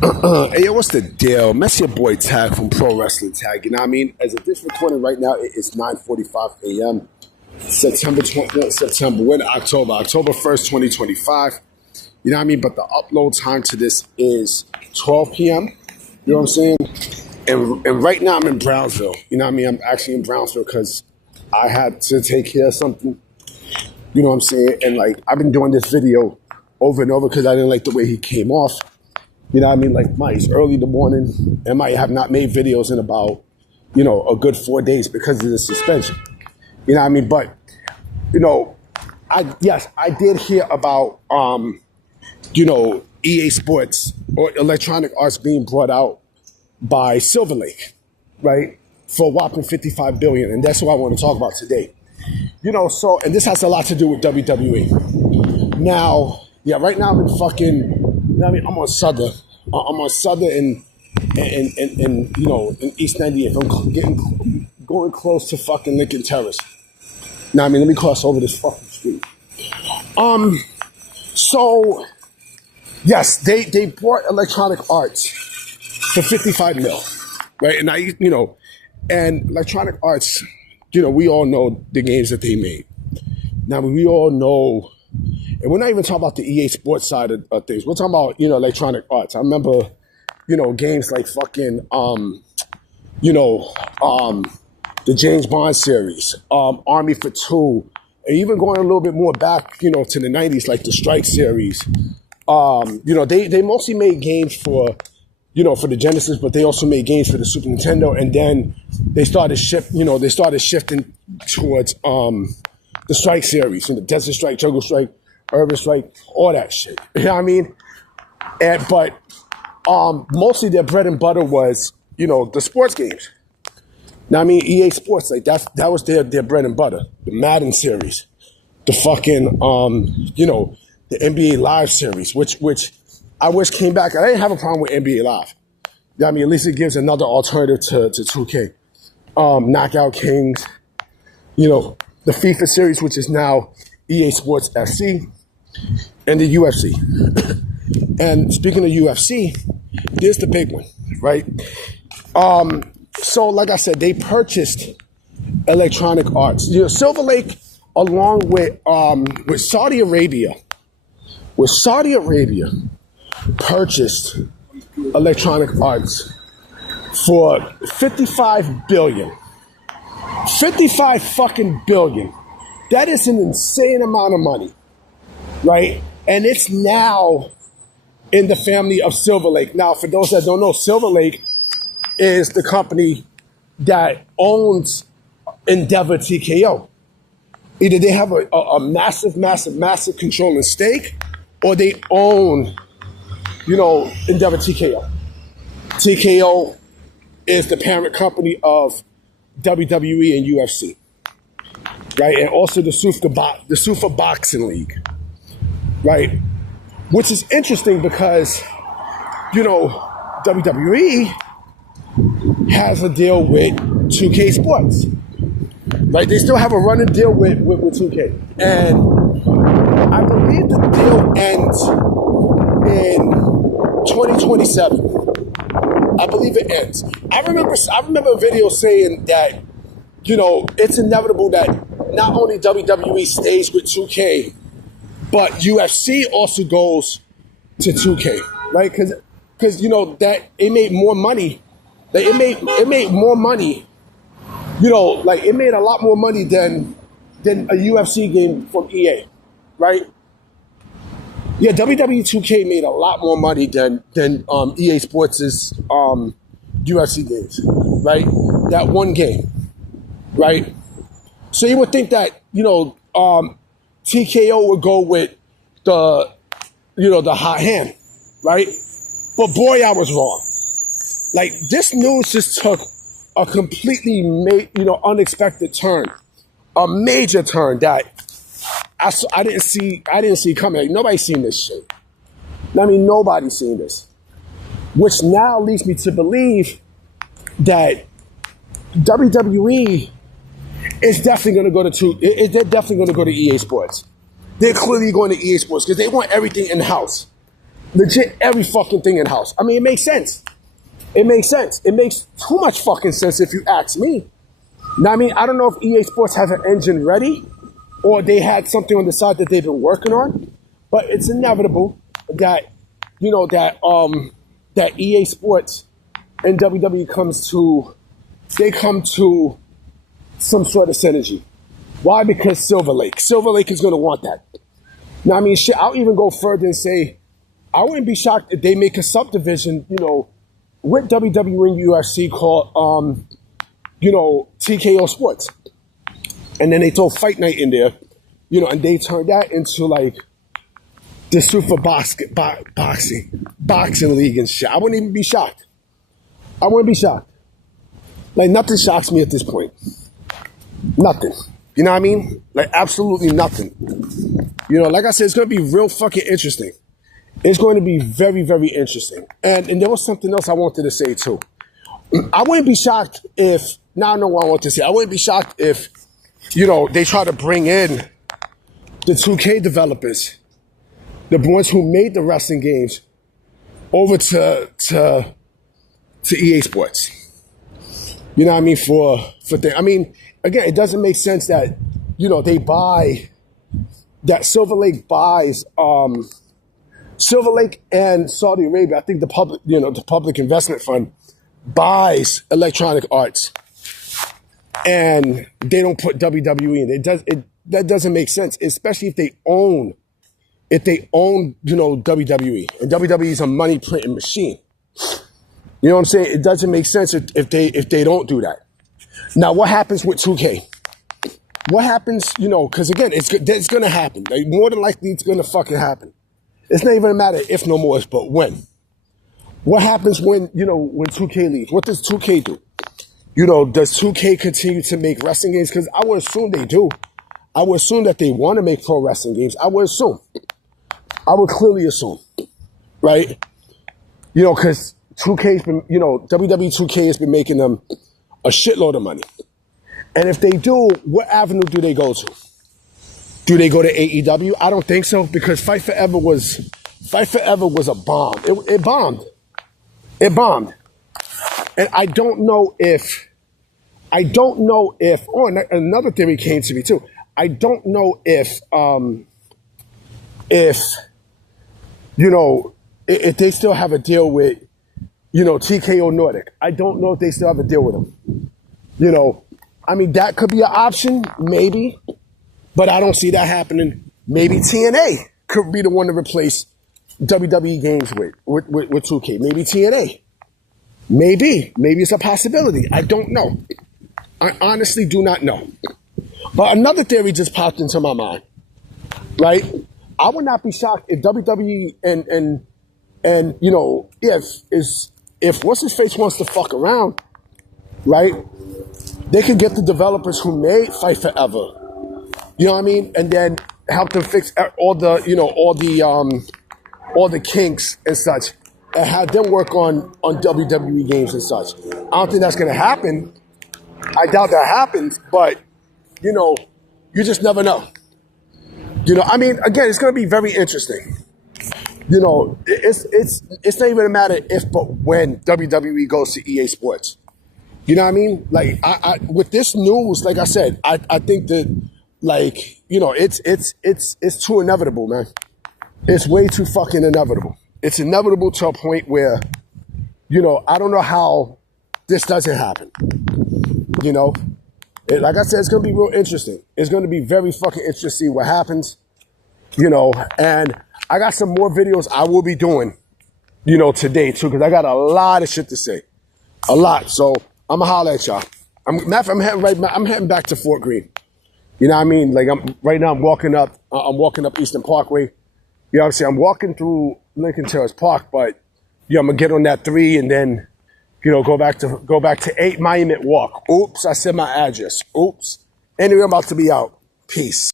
Hey, yo, what's the deal? Mess your boy Tag from Pro Wrestling Tag. You know what I mean? As of this recording right now, it is 9:45 a.m. October 1st, 2025. You know what I mean? But the upload time to this is 12 p.m. You know what I'm saying? And right now I'm in Brownsville. You know what I mean? I'm actually in Brownsville because I had to take care of something. You know what I'm saying? And like, I've been doing this video over and over because I didn't like the way he came off. You know what I mean? Like, it's early in the morning and might have not made videos in about, a good 4 days because of the suspension. You know what I mean? But, I did hear about, EA Sports or Electronic Arts being brought out by Silver Lake, right? For a whopping $55 billion. And that's what I want to talk about today. And this has a lot to do with WWE. Now, right now I'm in I'm on Southern. I'm on Southern and in East 98th. I'm going close to fucking Lincoln Terrace. Now, let me cross over this fucking street. So, yes, they bought Electronic Arts for 55 mil, right? And and Electronic Arts, we all know the games that they made. Now, we all know. And we're not even talking about the EA Sports side of things. We're talking about, Electronic Arts. I remember, games like fucking, the James Bond series, Army for Two, and even going a little bit more back, to the 90s, like the Strike series. They mostly made games for the Genesis, but they also made games for the Super Nintendo. And then they started shifting towards the Strike series, the Desert Strike, Jungle Strike, Urban Strike, all that shit. You know what I mean? But mostly their bread and butter was, the sports games. Now, EA Sports, like that was their bread and butter. The Madden series, the fucking, the NBA Live series, which I wish came back. I didn't have a problem with NBA Live. You know what I mean? At least it gives another alternative to 2K. Knockout Kings, the FIFA series, which is now EA Sports FC, and the UFC. And speaking of UFC, there's the big one, right? So like I said, they purchased Electronic Arts. Silver Lake, along with Saudi Arabia, purchased Electronic Arts for 55 billion. 55 fucking billion. That is an insane amount of money, right? And it's now in the family of Silver Lake. Now, for those that don't know, Silver Lake is the company that owns Endeavor TKO. Either they have a massive controlling stake, or they own, Endeavor TKO. TKO is the parent company of WWE and UFC, right? And also the Sufa Boxing League, right? Which is interesting because, WWE has a deal with 2K Sports, right? They still have a running deal with 2K. And I believe the deal ends in 2027. I believe it ends. I remember a video saying that, it's inevitable that not only WWE stays with 2K, but UFC also goes to 2K, right? Because that it made more money. Like it made more money. It made a lot more money than a UFC game from EA, right? Yeah, WWE 2K made a lot more money than EA Sports' UFC games, right? That one game, right? So you would think that TKO would go with the hot hand, right? But boy, I was wrong. Like, this news just took a completely unexpected turn, a major turn that I didn't see coming. Like, nobody's seen this shit. Nobody's seen this. Which now leads me to believe that WWE is definitely going to go to they're definitely going to go to EA Sports. They're clearly going to EA Sports because they want everything in-house. Legit every fucking thing in-house. I mean, it makes sense. It makes sense. It makes too much fucking sense if you ask me. Now, I mean, I don't know if EA Sports has an engine ready or they had something on the side that they've been working on, but it's inevitable that, that EA Sports and WWE come to some sort of synergy. Why? Because Silver Lake is going to want that. Now, I mean, shit, I'll even go further and say, I wouldn't be shocked if they make a subdivision, with WWE and UFC called, TKO Sports. And then they throw Fight Night in there, and they turn that into like the super boxing league and shit. I wouldn't even be shocked. I wouldn't be shocked. Like, nothing shocks me at this point. Nothing. You know what I mean? Like, absolutely nothing. Like I said, it's going to be real fucking interesting. It's going to be very, very interesting. And there was something else I wanted to say, too. I wouldn't be shocked if, now I know what I want to say. I wouldn't be shocked if, they try to bring in the 2K developers, the ones who made the wrestling games, over to EA Sports. You know what I mean? I mean, again, it doesn't make sense that, that Silver Lake buys, Silver Lake and Saudi Arabia, I think the public investment fund buys Electronic Arts and they don't put WWE in. That doesn't make sense, especially if they own, WWE, and WWE is a money printing machine. You know what I'm saying? It doesn't make sense if they don't do that. Now, what happens with 2K? What happens, because again, it's going to happen. Like, more than likely, it's going to fucking happen. It's not even a matter if no more, but when. What happens when 2K leaves? What does 2K do? Does 2K continue to make wrestling games? Because I would assume they do. I would assume that they want to make pro wrestling games. I would assume. I would clearly assume. Right? Because 2K's been, WWE 2K has been making them a shitload of money. And if they do, what avenue do they go to? Do they go to AEW? I don't think so, because Fight Forever was a bomb. It bombed. It bombed. And I don't know if, another theory came to me too. I don't know if they still have a deal with, TKO Nordic. I don't know if they still have a deal with them. I mean, that could be an option, maybe, but I don't see that happening. Maybe TNA could be the one to replace WWE games with 2K. Maybe TNA. Maybe it's a possibility. I don't know. I honestly do not know. But another theory just popped into my mind, right? I would not be shocked if WWE and if what's his face wants to fuck around, right? They could get the developers who made Fight Forever, you know what I mean, and then help them fix all the kinks and such, and have them work on WWE games and such. I don't think that's gonna happen. I doubt that happens, but you just never know. I mean, again, it's gonna be very interesting. It's not even a matter if, but when WWE goes to EA Sports. You know what I mean? Like, I with this news, like I said, I think that, like, it's too inevitable, man. It's way too fucking inevitable. It's inevitable to a point where, I don't know how this doesn't happen. Like I said, it's going to be real interesting. It's going to be very fucking interesting to see what happens, and I got some more videos I will be doing, today too, because I got a lot of shit to say. A lot. So I'm going to holler at y'all. I'm heading back to Fort Greene. You know what I mean? Like, right now I'm walking up Eastern Parkway. You know what I'm saying? I'm walking through Lincoln Terrace Park, but I'm gonna get on that 3 and then, go back to 8 Monument Walk. Oops, I said my address. Oops. Anyway, I'm about to be out. Peace.